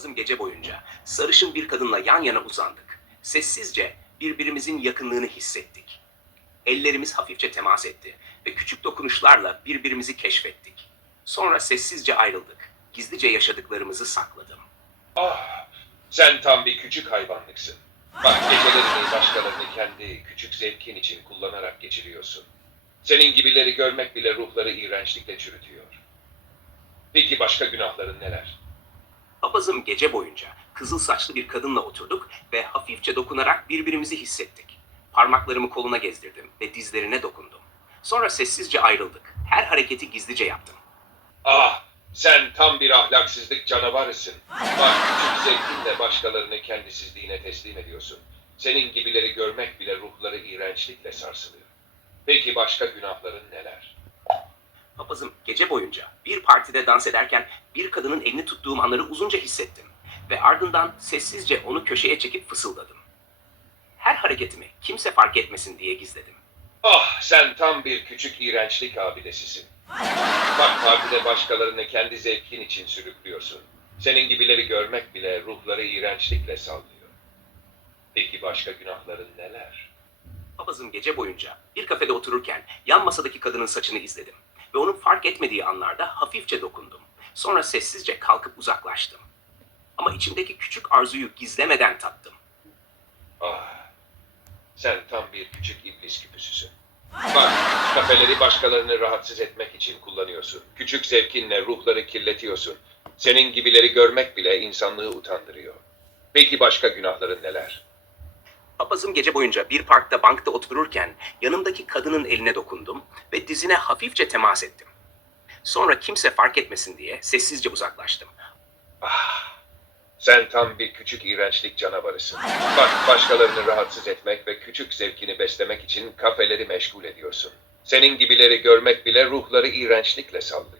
Papazım gece boyunca sarışın bir kadınla yan yana uzandık. Sessizce birbirimizin yakınlığını hissettik. Ellerimiz hafifçe temas etti ve küçük dokunuşlarla birbirimizi keşfettik. Sonra sessizce ayrıldık. Gizlice yaşadıklarımızı sakladım. Ah, sen tam bir küçük hayvanlıksın. Bak gecelerini başkalarını kendi küçük zevkin için kullanarak geçiriyorsun. Senin gibileri görmek bile ruhları iğrençlikle çürütüyor. Peki başka günahların neler? Papazım gece boyunca kızıl saçlı bir kadınla oturduk ve hafifçe dokunarak birbirimizi hissettik. Parmaklarımı koluna gezdirdim ve dizlerine dokundum. Sonra sessizce ayrıldık. Her hareketi gizlice yaptım. Ah, sen tam bir ahlaksızlık canavarısın. Bak küçük zevkinle başkalarını kendisizliğine teslim ediyorsun. Senin gibileri görmek bile ruhları iğrençlikle sarsılıyor. Peki başka günahların neler? Papazım gece boyunca bir partide dans ederken bir kadının elini tuttuğum anları uzunca hissettim. Ve ardından sessizce onu köşeye çekip fısıldadım. Her hareketimi kimse fark etmesin diye gizledim. Ah sen tam bir küçük iğrençlik abidesisin. Bak partide başkalarını kendi zevkin için sürüklüyorsun. Senin gibileri görmek bile ruhları iğrençlikle sallıyor. Peki başka günahların neler? Papazım gece boyunca bir kafede otururken yan masadaki kadının saçını izledim. Ve onun fark etmediği anlarda hafifçe dokundum. Sonra sessizce kalkıp uzaklaştım. Ama içimdeki küçük arzuyu gizlemeden tattım. Ah sen tam bir küçük iblis küpüsüsün. Bak kafeleri başkalarını rahatsız etmek için kullanıyorsun. Küçük zevkinle ruhları kirletiyorsun. Senin gibileri görmek bile insanlığı utandırıyor. Peki başka günahların neler? Papazım gece boyunca bir parkta bankta otururken yanımdaki kadının eline dokundum ve dizine hafifçe temas ettim. Sonra kimse fark etmesin diye sessizce uzaklaştım. Ah, sen tam bir küçük iğrençlik canavarısın. Bak başkalarını rahatsız etmek ve küçük zevkini beslemek için kafeleri meşgul ediyorsun. Senin gibileri görmek bile ruhları iğrençlikle sallıyor.